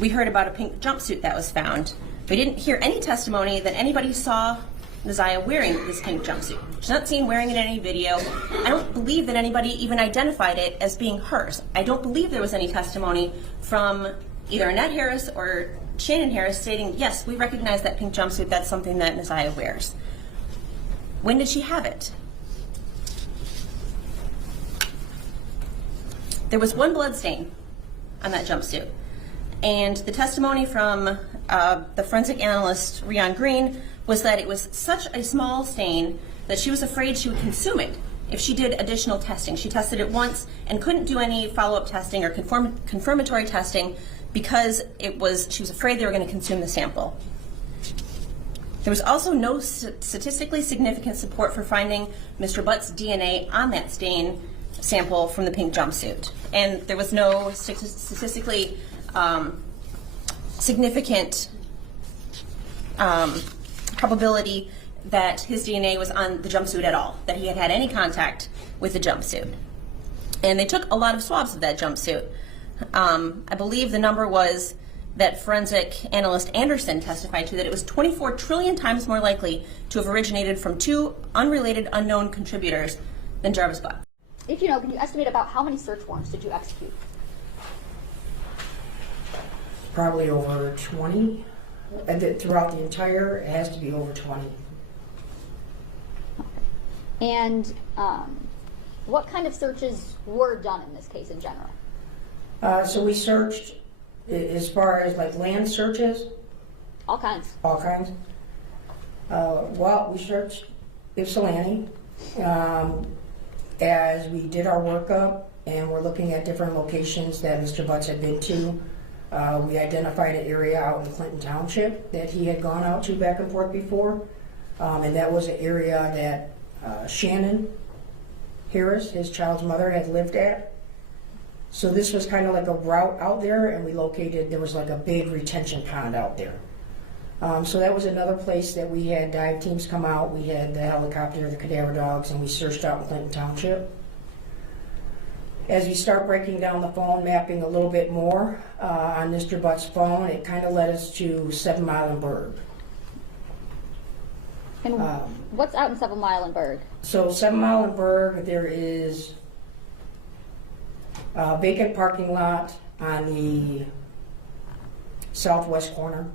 We heard about a pink jumpsuit that was found. We didn't hear any testimony that anybody saw Naziah wearing this pink jumpsuit. She's not seen wearing it in any video. I don't believe that anybody even identified it as being hers. I don't believe there was any testimony from either Annette Harris or Shannon Harris stating, yes, we recognize that pink jumpsuit, that's something that Naziah wears. When did she have it? There was one blood stain on that jumpsuit. And the testimony from the forensic analyst, Rion Green, was that it was such a small stain that she was afraid she would consume it if she did additional testing. She tested it once and couldn't do any follow-up testing or confirmatory testing because she was afraid they were going to consume the sample. There was also no statistically significant support for finding Mr. Butt's DNA on that stain sample from the pink jumpsuit. And there was no statistically significant probability that his DNA was on the jumpsuit at all, that he had had any contact with the jumpsuit. And they took a lot of swabs of that jumpsuit. I believe the number was that forensic analyst Anderson testified to, that it was 24 trillion times more likely to have originated from two unrelated unknown contributors than Jarvis Butt. If you know, can you estimate about how many search warrants did you execute? Probably over 20. Throughout the entire, it has to be over 20. And what kind of searches were done in this case in general? So we searched, as far as like land searches? All kinds. All kinds. Well, we searched Ypsilanti as we did our workup, and we're looking at different locations that Mr. Butts had been to. We identified an area out in Clinton Township that he had gone out to back and forth before, and that was an area that Shannon Harris, his child's mother, had lived at. So this was kind of like a route out there, and we located, there was like a big retention pond out there. So that was another place that we had dive teams come out. We had the helicopter, the cadaver dogs, and we searched out in Clinton Township. As we start breaking down the phone, mapping a little bit more on Mr. Butt's phone, it kind of led us to 7 Mile and Berg. And what's out in 7 Mile and Berg? So 7 Mile and Berg, there is a vacant parking lot on the southwest corner.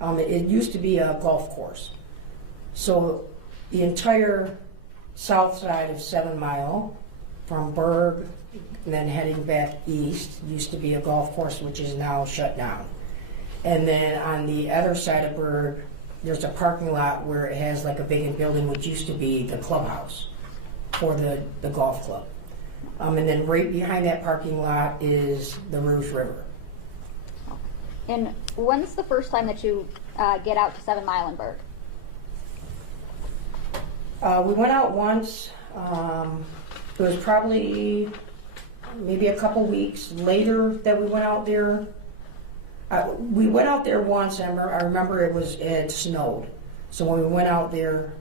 It used to be a golf course. So the entire south side of 7 Mile, from Berg and then heading back east, used to be a golf course, which is now shut down. And then on the other side of Berg, there's a parking lot where it has like a vacant building, which used to be the clubhouse for the golf club. And then right behind that parking lot is the Rouge River. And when's the first time that you get out to 7 Mile and Berg? We went out once. It was probably maybe a couple weeks later that we went out there. We went out there once, and I remember it had snowed. So when we went out there,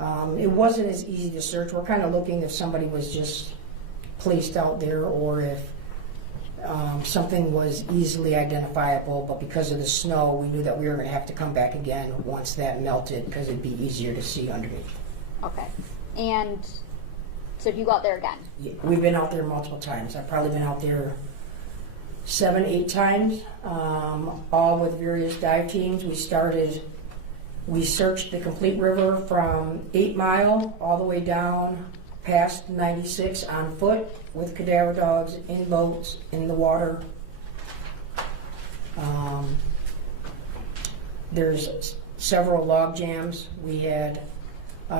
it wasn't as easy to search. We're kind of looking if somebody was just placed out there or if something was easily identifiable, but because of the snow, we knew that we were going to have to come back again once that melted because it'd be easier to see underneath. Okay. And so do you go out there again? Yeah, we've been out there multiple times. I've probably been out there 7, 8 times, all with various dive teams. We searched the complete river from 8 Mile all the way down past 96 on foot with cadaver dogs, in boats, in the water. There's several log jams. We had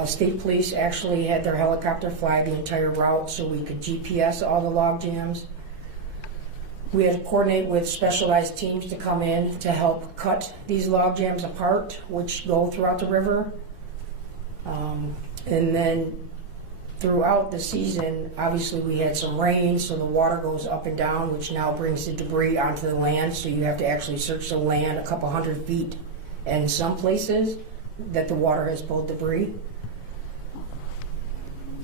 state police actually had their helicopter fly the entire route so we could GPS all the log jams. We had to coordinate with specialized teams to come in to help cut these log jams apart, which go throughout the river. And then throughout the season, obviously we had some rain, so the water goes up and down, which now brings the debris onto the land, so you have to actually search the land a couple hundred feet in some places that the water has pulled debris.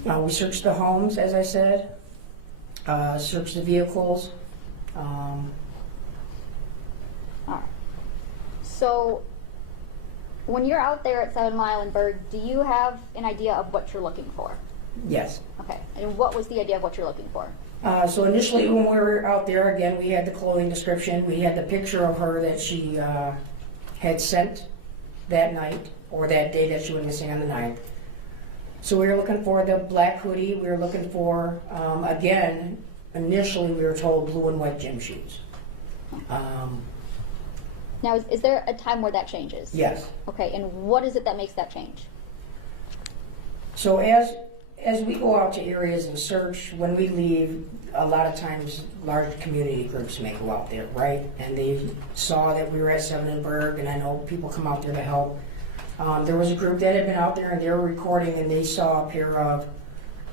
We searched the homes, as I said, searched the vehicles. All right. So, when you're out there at 7 Mile and Berg, do you have an idea of what you're looking for? Yes. Okay. And what was the idea of what you're looking for? So initially when we were out there, again, we had the clothing description. We had the picture of her that she had sent that night, or that day that she went missing on the 9th. So we were looking for the black hoodie. We were looking for, again, initially we were told blue and white gym shoes. Now, is there a time where that changes? Yes. Okay, and what is it that makes that change? So as we go out to areas and search, when we leave, a lot of times large community groups may go out there, right? And they saw that we were at 7 and Berg, and I know people come out there to help. There was a group that had been out there and they were recording, and they saw a pair of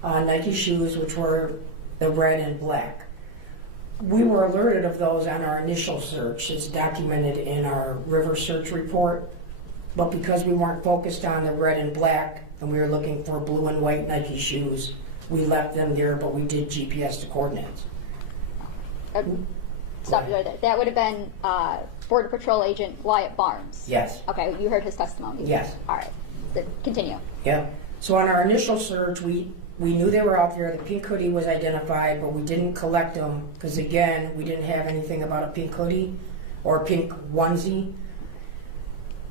Nike shoes, which were the red and black. We were alerted of those on our initial search. It's documented in our river search report. But because we weren't focused on the red and black, and we were looking for blue and white Nike shoes, we left them there, but we did GPS the coordinates. Stop you right there. That would have been Border Patrol Agent Wyatt Barnes. Yes. Okay, you heard his testimony. Yes. All right. So continue. Yeah. So on our initial search, we knew they were out there. The pink hoodie was identified, but we didn't collect them because, again, we didn't have anything about a pink hoodie or a pink onesie,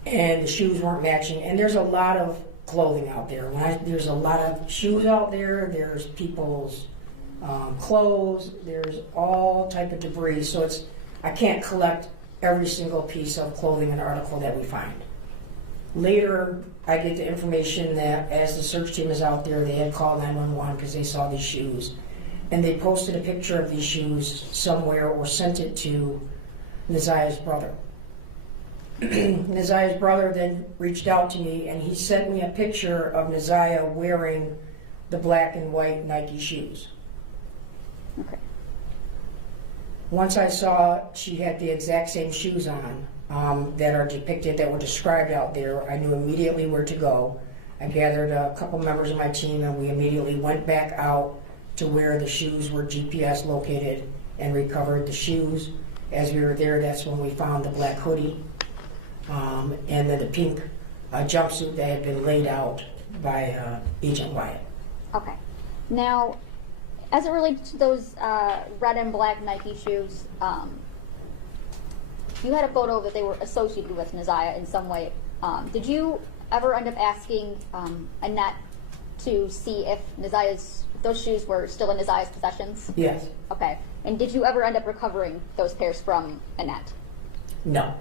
and the shoes weren't matching. And there's a lot of clothing out there. There's a lot of shoes out there. There's people's clothes. There's all type of debris. So I can't collect every single piece of clothing and article that we find. Later, I get the information that as the search team is out there, they had called 911 because they saw these shoes. And they posted a picture of these shoes somewhere or sent it to Naziah's brother. Naziah's brother then reached out to me, and he sent me a picture of Naziah wearing the black and white Nike shoes. Okay. Once I saw she had the exact same shoes on that are depicted, that were described out there, I knew immediately where to go. I gathered a couple members of my team, and we immediately went back out to where the shoes were GPS located and recovered the shoes. As we were there, that's when we found the black hoodie and then the pink jumpsuit that had been laid out by Agent Wyatt. Okay. Now, as it relates to those red and black Nike shoes, you had a photo that they were associated with Naziah in some way. Did you ever end up asking Annette to see if those shoes were still in Naziah's possessions? Yes. Okay. And did you ever end up recovering those pairs from Annette? No.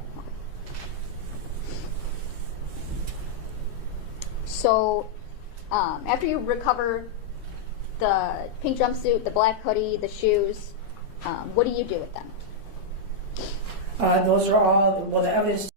So, after you recover the pink jumpsuit, the black hoodie, the shoes, what do you do with them? Those are all, well, the evidence